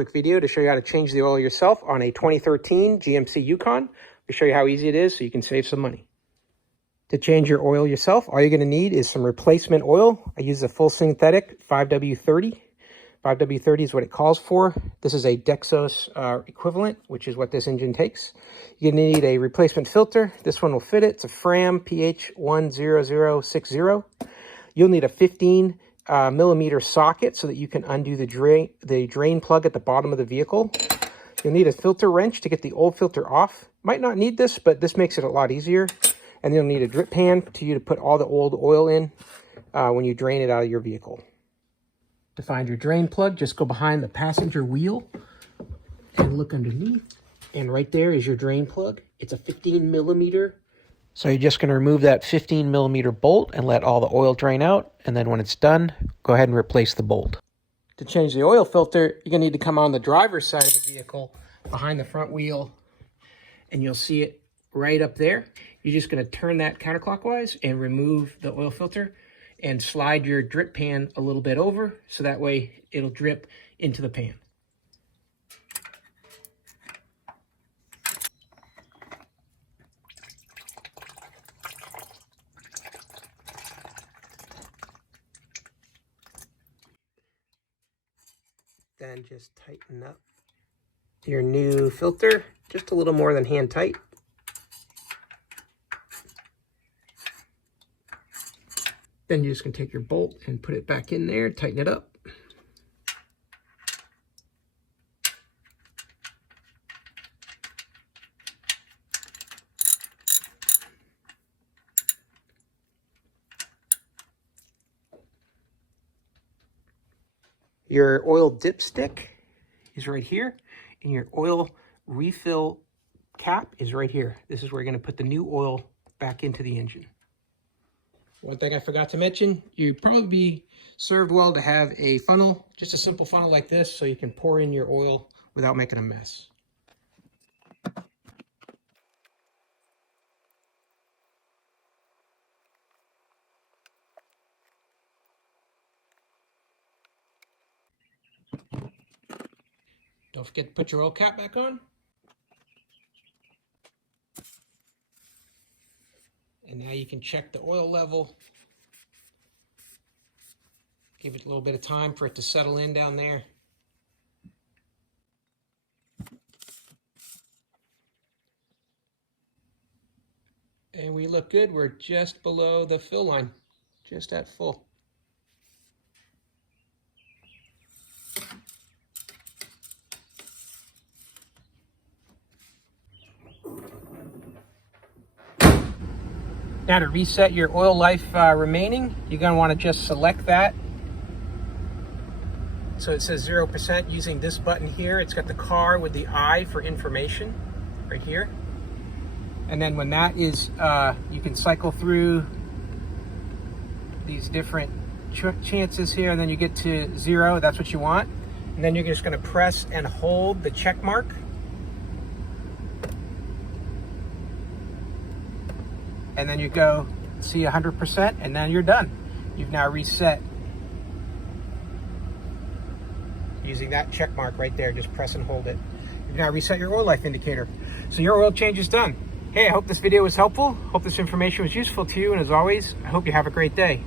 quick video to show you how to change the oil yourself on a 2013 GMC Yukon. I'll show you how easy it is so you can save some money. To change your oil yourself, all you're going to need is some replacement oil. I use a full synthetic 5W30. 5W30 is what it calls for. This is a Dexos equivalent, which is what this engine takes. You're going to need a replacement filter. This one will fit it. It's a Fram PH10060. You'll need a 15 millimeter socket so that you can undo the drain plug at the bottom of the vehicle. You'll need a filter wrench to get the old filter off. Might not need this, but this makes it a lot easier. And you'll need a drip pan to put all the old oil in when you drain it out of your vehicle. To find your drain plug, just go behind the passenger wheel and look underneath. And right there is your drain plug. It's a 15 millimeter. So you're just going to remove that 15 millimeter bolt and let all the oil drain out. And then when it's done, go ahead and replace the bolt. To change the oil filter, you're going to need to come on the driver's side of the vehicle behind the front wheel. And you'll see it right up there. You're just going to turn that counterclockwise and remove the oil filter and slide your drip pan a little bit over so that way it'll drip into the pan. Then just tighten up your new filter, just a little more than hand tight. Then you're just going to take your bolt and put it back in there, tighten it up. Your oil dipstick is right here, and your oil refill cap is right here. This is where you're going to put the new oil back into the engine. One thing I forgot to mention, you'd probably be served well to have a funnel, just a simple funnel like this, so you can pour in your oil without making a mess. Don't forget to put your oil cap back on. And now you can check the oil level. Give it a little bit of time for it to settle in down there. And we look good. We're just below the fill line, just at full. Now to reset your oil life remaining, you're going to want to just select that. So it says 0% using this button here. It's got the car with the I for information right here. And then when that is, you can cycle through these different chances here, and then you get to 0. That's what you want. And then you're just going to press and hold the check mark. And then you go see 100%, and then you're done. You've now reset using that check mark right there. Just press and hold it. You've now reset your oil life indicator. So your oil change is done. Hey, I hope this video was helpful. Hope this information was useful to you. And as always, I hope you have a great day.